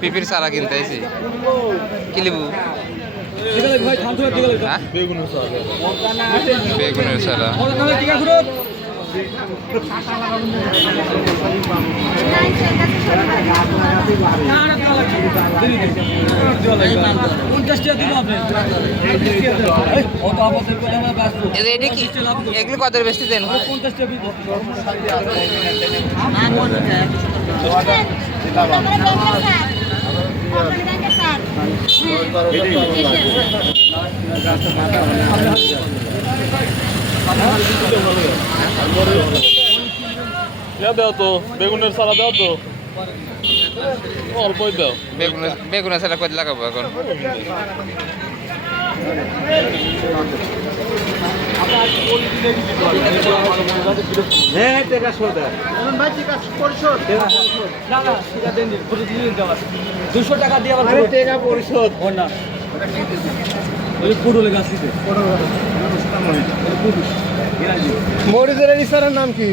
পিপির চারা কিনতে আইছি কি লিবু বেগুনের চারা এগুলো কত বেশি দেন দাও তো বেগুনের চারা দাও তো অল্পই দাও বেগুনের চারা কত লাগাবো এখন হ্যাঁ টাকা শোধ 200 টাকা দিয়ে আবার টাকা পরিশোধ না মরিচের ইসারার নাম কি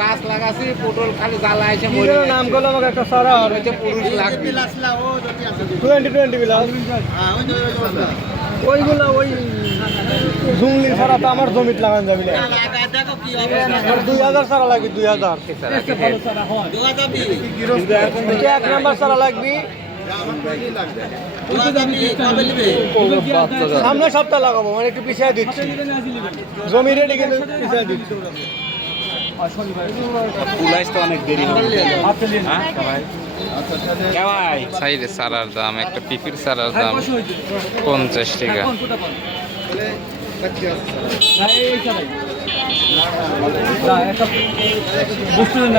গাছ লাগাছি পটল খালি জ্বালা আছে নাম করলো আমাকে একটা সারা পুরুষ লাগবে 20 বিলাস ওইগুলো ওই জুংলি ছাড়া তো আমার জমিতে লাগান যাবে না 2000 সারা লাগবে 2000 এক নাম্বার সারা লাগবে সামনে সপ্তাহ লাগাবো মানে একটু পিছিয়ে দিচ্ছি জমি রেডি কিন্তু পিছিয়ে দিচ্ছি অনেক দেরি সাইডে চারার দাম একটা পিপির চারার দাম 50 টাকা